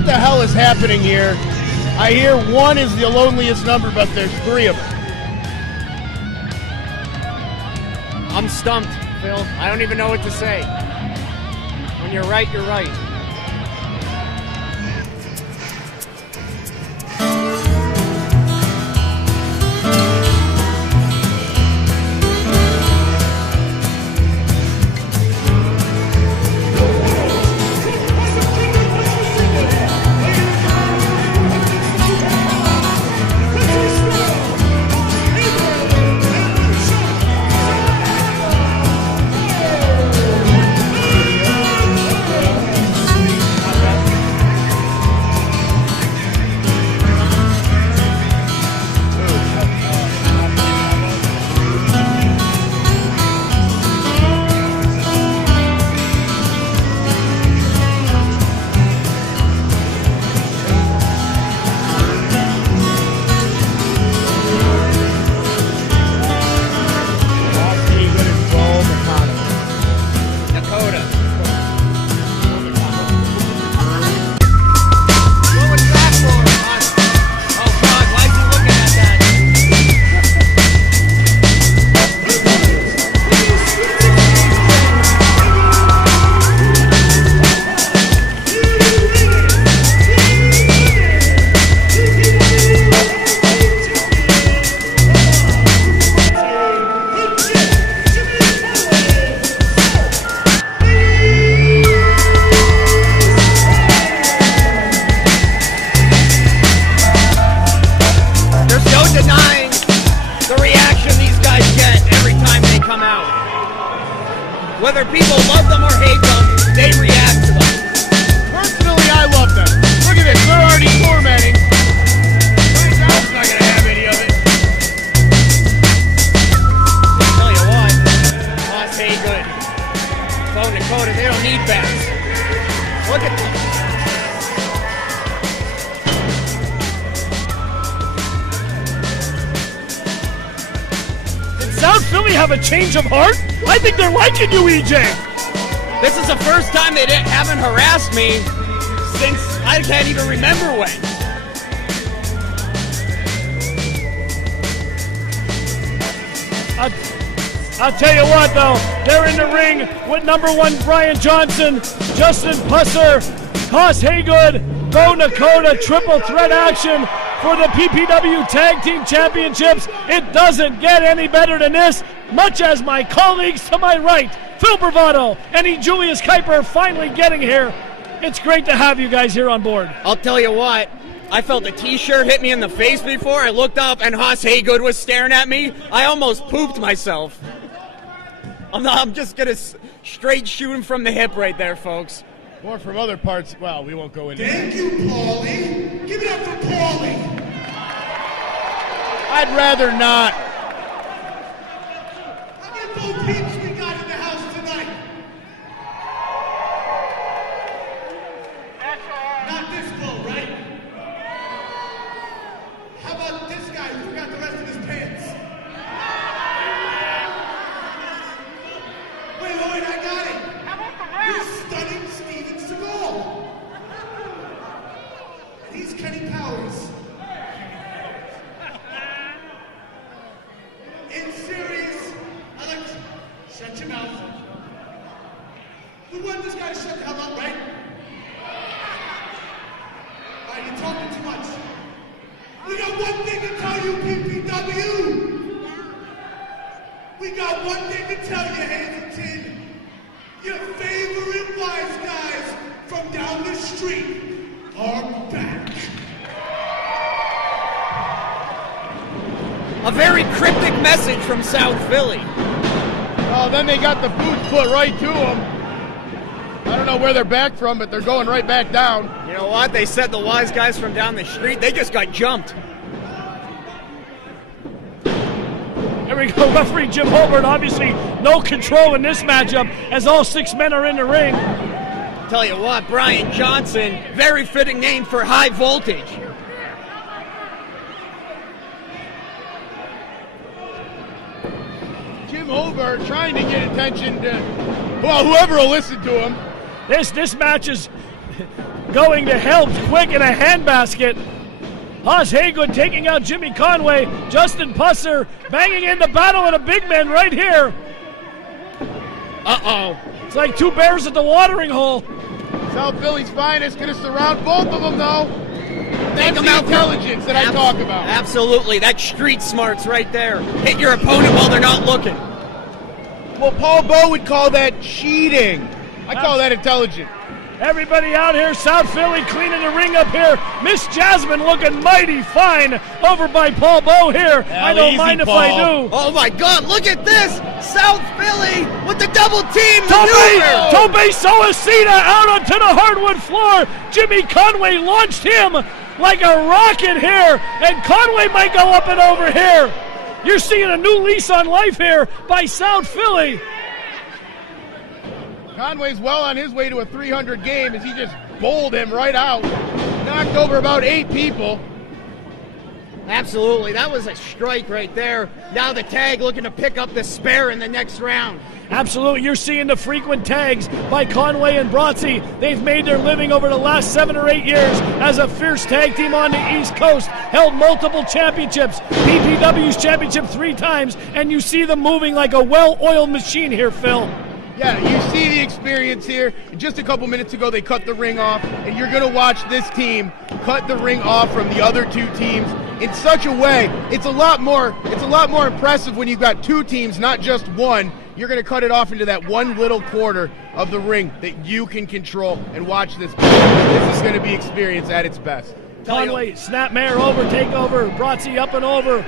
what the hell is happening here? I hear one is the loneliest number, but there's three of them. I'm stumped, Phil. I don't even know what to say. When you're right, you're right. Whether people love them or hate them, they react to them. Personally, I love them. Look at this, they're already tormenting. Right now, it's not going to have any of it. I'll tell you what, Boss Haygood, Bo Nakota, they don't need bats. Look at them. Did South Philly have a change of heart? I think they're liking you, EJ. This is the first time they haven't harassed me since I can't even remember when. I'll tell you what, though, they're in the ring with #1 Brian Johnson, Justin Pusser, Boss Haygood, Bo Nakota, triple threat action for the PPW Tag Team Championships. It doesn't get any better than this, much as my colleagues to my right, Phil Bravado and E. Julius Kuiper, finally getting here. It's great to have you guys here on board. I'll tell you what, I felt a t-shirt hit me in the face before. I looked up and Boss Haygood was staring at me. I almost pooped myself. I'm just going to straight shoot him from the hip right there, folks. More from other parts. Well, we won't go into that. Thank you, Paulie. Give it up for Paulie. I'd rather not. How many Bo Peeps we got in the house tonight? Not this Bo, right? How about this guy who forgot the rest of his pants? Wait, I got it. How about the rest? You're stunning Steven Seagal. And he's Kenny Powers. In serious, Alex, shut your mouth. We want this guy to shut the hell up, right? All right, you're talking too much. We got one thing to tell you, PPW. We got one thing to tell you, Hazleton. Your favorite wise guys from down the street are back. A very cryptic message from South Philly. Oh, then they got the boots put right to them. I don't know where they're back from, but they're going right back down. You know what? They said the wise guys from down the street, they just got jumped. There we go, referee Jim Holbert, obviously no control in this matchup as all 6 men are in the ring. Tell you what, Brian Johnson, very fitting name for high voltage. Jim Holbert trying to get attention to, well, whoever will listen to him. This match is going to help quick in a handbasket. Haas Haygood taking out Jimmy Conway. Justin Pusser banging in the battle with a big man right here. Uh-oh. It's like two bears at the watering hole. South Philly's finest, going to surround both of them, though. That's the intelligence that I talk about. Absolutely. That's street smarts right there. Hit your opponent while they're not looking. Well, Paul Bowe would call that cheating. I call that intelligent. Everybody out here, South Philly cleaning the ring up here. Miss Jasmine looking mighty fine over by Paul Bowe here. I don't mind if I do. Oh my God, look at this! South Philly with the double team maneuver! Tobe Soacita out onto the hardwood floor. Jimmy Conway launched him like a rocket here, and Conway might go up and over here. You're seeing a new lease on life here by South Philly. Conway's well on his way to a 300 game as he just bowled him right out. Knocked over about 8 people. Absolutely, that was a strike right there. Now the tag looking to pick up the spare in the next round. Absolutely, you're seeing the frequent tags by Conway and Brotzi. They've made their living over the last 7 or 8 years as a fierce tag team on the East Coast. Held multiple championships, PPW's championship 3 times, and you see them moving like a well-oiled machine here, Phil. Yeah, you see the experience here. Just a couple minutes ago, they cut the ring off, and you're going to watch this team cut the ring off from the other 2 teams in such a way. It's a lot more impressive when you've got 2 teams, not just one. You're going to cut it off into that one little quarter of the ring that you can control, and watch this. This is going to be experience at its best. Conway, snapmare over, takeover, Brotzi up and over.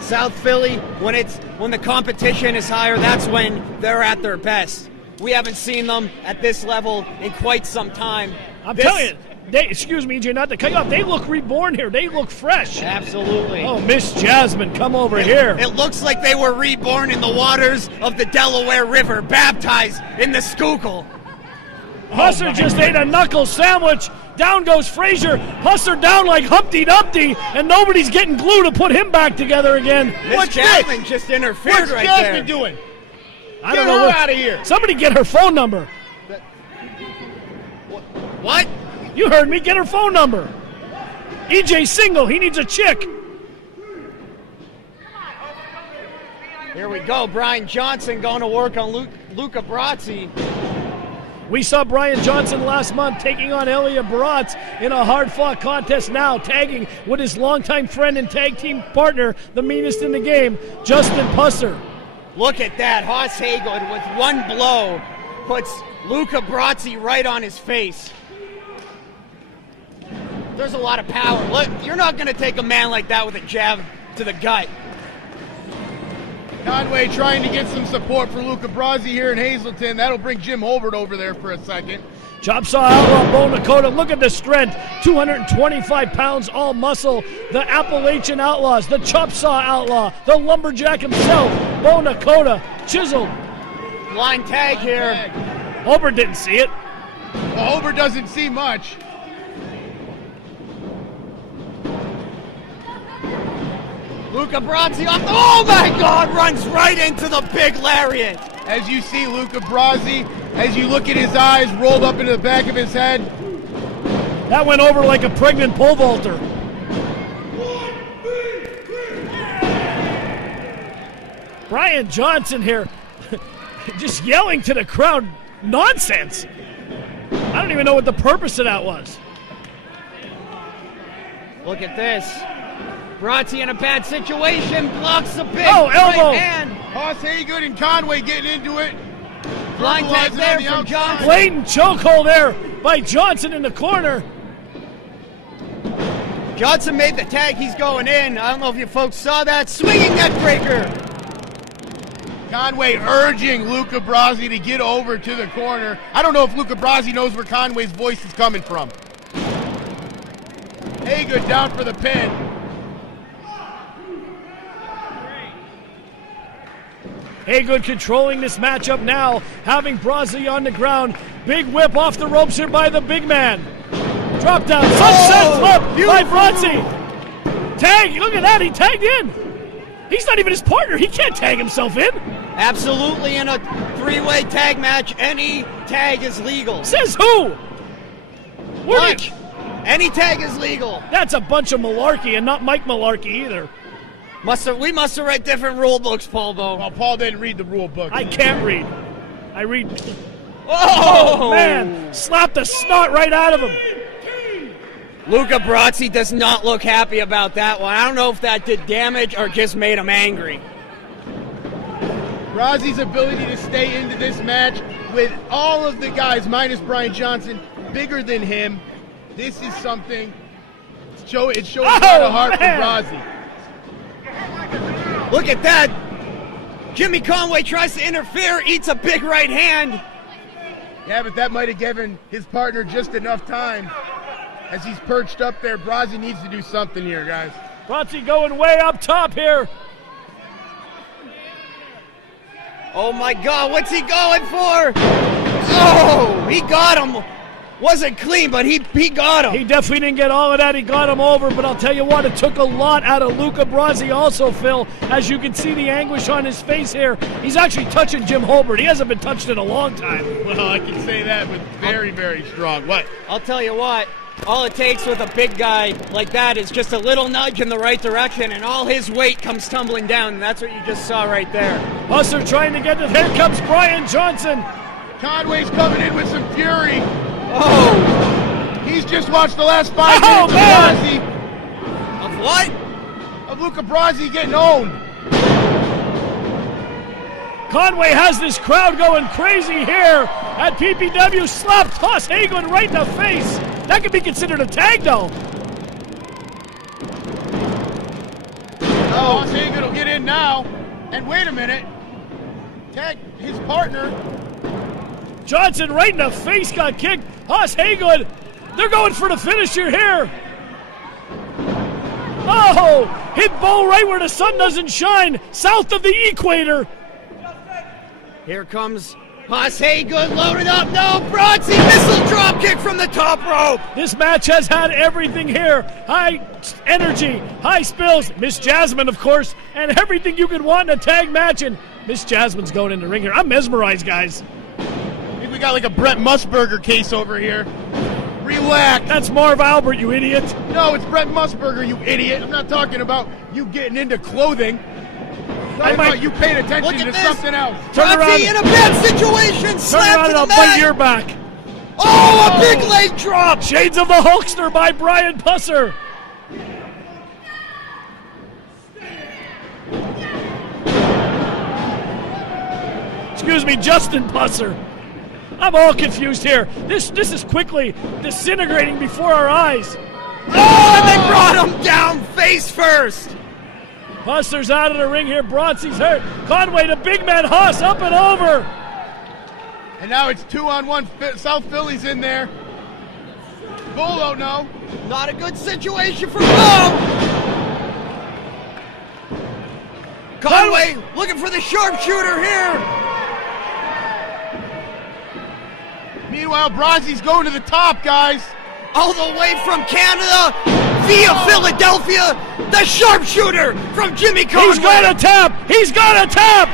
South Philly, when the competition is higher, that's when they're at their best. We haven't seen them at this level in quite some time. I'm telling you, excuse me, EJ, not to cut you off, they look reborn here. They look fresh. Absolutely. Oh, Miss Jasmine, come over here. It looks like they were reborn in the waters of the Delaware River, baptized in the Schuylkill. Husser just ate a knuckle sandwich. Down goes Frazier. Husser down like Humpty Dumpty, and nobody's getting glue to put him back together again. Miss Jasmine just interfered What's right Jasmine there. doing? I Get don't know her what. out of here. Somebody get her phone number. What? You heard me. Get her phone number. EJ single. He needs a chick. Here we go. Brian Johnson going to work on Luca Brotzi. We saw Brian Johnson last month taking on Elliot Baratz in a hard-fought contest, now tagging with his longtime friend and tag team partner, the meanest in the game, Justin Pusser. Look at that. Haas Haygood with one blow puts Luca Brotzi right on his face. There's a lot of power. Look, you're not going to take a man like that with a jab to the gut. Conway trying to get some support for Luca Brasi here in Hazleton. That'll bring Jim Holbert over there for a second. Chop Saw Outlaw, Bo Nakota. Look at the strength. 225 pounds, all muscle. The Appalachian Outlaws, the Chop Saw Outlaw, the Lumberjack himself, Bo Nakota, chiseled. Line tag here. Holbert didn't see it. Well, Holbert doesn't see much. Luca Brasi off. Oh my God! Runs right into the big lariat. As you see Luca Brasi, as you look at his eyes rolled up into the back of his head. That went over like a pregnant pole vaulter. Brian Johnson here, just yelling to the crowd nonsense. I don't even know what the purpose of that was. Look at this. Brotzi in a bad situation, blocks the big elbow. right hand. Haas Haygood and Conway getting into it. Line tag there from Johnson. Blatant chokehold there by Johnson in the corner. Johnson made the tag, he's going in. I don't know if you folks saw that. Swinging neck breaker. Conway urging Luca Brasi to get over to the corner. I don't know if Luca Brasi knows where Conway's voice is coming from. Haygood down for the pin. Haygood controlling this matchup now, having Brasi on the ground. Big whip off the ropes here by the big man. Drop down, sunset flip by Brasi. Tag, look at that, he tagged in. He's not even his partner, he can't tag himself in. Absolutely, in a three-way tag match, any tag is legal. Says who? Watch. Any tag is legal. That's a bunch of malarkey, and not Mike Malarkey either. We must have read different rule books, Polbo. Well, Paul didn't read the rule book. I can't read. I read. Oh, Man, slap the snot right out of him. Luca Brasi does not look happy about that one. I don't know if that did damage or just made him angry. Brasi's ability to stay into this match with all of the guys, minus Brian Johnson, bigger than him. This is something. It shows a lot of heart for Brasi. Look at that. Jimmy Conway tries to interfere, eats a big right hand. Yeah, but that might have given his partner just enough time. As he's perched up there, Brasi needs to do something here, guys. Brasi going way up top here. Oh my God, what's he going for? Oh, he got him. Wasn't clean, but he got him. He definitely didn't get all of that. He got him over, but I'll tell you what, it took a lot out of Luca Brasi also, Phil. As you can see the anguish on his face here. He's actually touching Jim Holbert. He hasn't been touched in a long time. Well, I can say that, but very, very strong. What? I'll tell you what, all it takes with a big guy like that is just a little nudge in the right direction, and all his weight comes tumbling down, and that's what you just saw right there. Husser trying to get it. Here comes Brian Johnson. Conway's coming in with some fury. Oh! He's just watched the last 5 minutes of Brasi. Of what? Of Luca Brasi getting owned. Conway has this crowd going crazy here at PPW. Slapped Hoss Hagelin right in the face. That could be considered a tag, though. Oh, Hoss Hagelin will get in now. And wait a minute. Tag his partner. Johnson right in the face got kicked. Hoss Hagelin, they're going for the finisher here. Oh, hit Bo right where the sun doesn't shine, south of the equator. Here comes Hoss Hagelin loaded up. No, Brasi missile drop kick from the top rope. This match has had everything here. High energy, high spills, Miss Jasmine, of course, and everything you could want in a tag match. And Miss Jasmine's going in the ring here. I'm mesmerized, guys. I think we got like a Brett Musburger case over here. Relax. That's Marv Albert, you idiot. No, it's Brett Musburger, you idiot. I'm not talking about you getting into clothing. I'm talking about you paying attention to something else. Turn around. in a bad situation. Turn around and I'll bite your back. Oh, a big leg drop. Shades of the Hulkster by Brian Pusser. Excuse me, Justin Pusser. I'm all confused here. This is quickly disintegrating before our eyes. Oh, and they brought him down face first. Pusser's out of the ring here. Brasi's hurt. Conway, the big man, Hoss, up and over. And now it's 2-on-1. South Philly's in there. Bull don't know. Not a good situation for Bo. Conway looking for the sharpshooter here. Meanwhile, Brasi's going to the top, guys. All the way from Canada via Philadelphia, the sharpshooter from Jimmy Conway. He's got a tap. He's got a tap.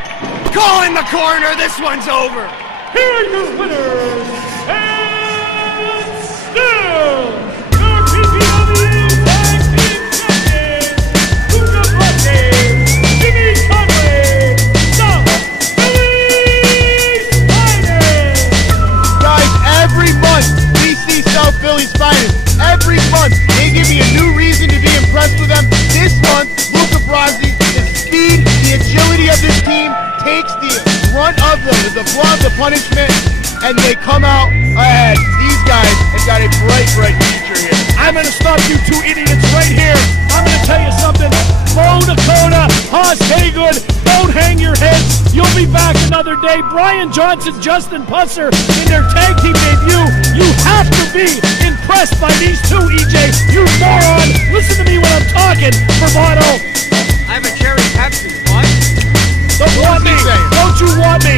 Call in the corner. This one's over. Here are your winners, and still your PPW Tag Team Champions, Luca Brasi, Jimmy Conway, South Philly's finest. Guys, every month we see South Philly's finest. Every month they give me a new reason to be impressed with them. This month, Luca Brasi, the speed, the agility of this team takes the brunt of the brunt of the punishment, and they come out ahead. These guys have got a bright, bright future here. I'm going to stop you two idiots right here. I'm going to tell you something. Bo Dakota, Hoss Hagelin, don't hang your heads. You'll be back another day. Brian Johnson, Justin Pusser in their tag team debut. You have to be impressed by these two, EJ. You moron. Listen to me when I'm talking, Bravado. I have a cherry Pepsi. What? Don't want me. Don't you want me?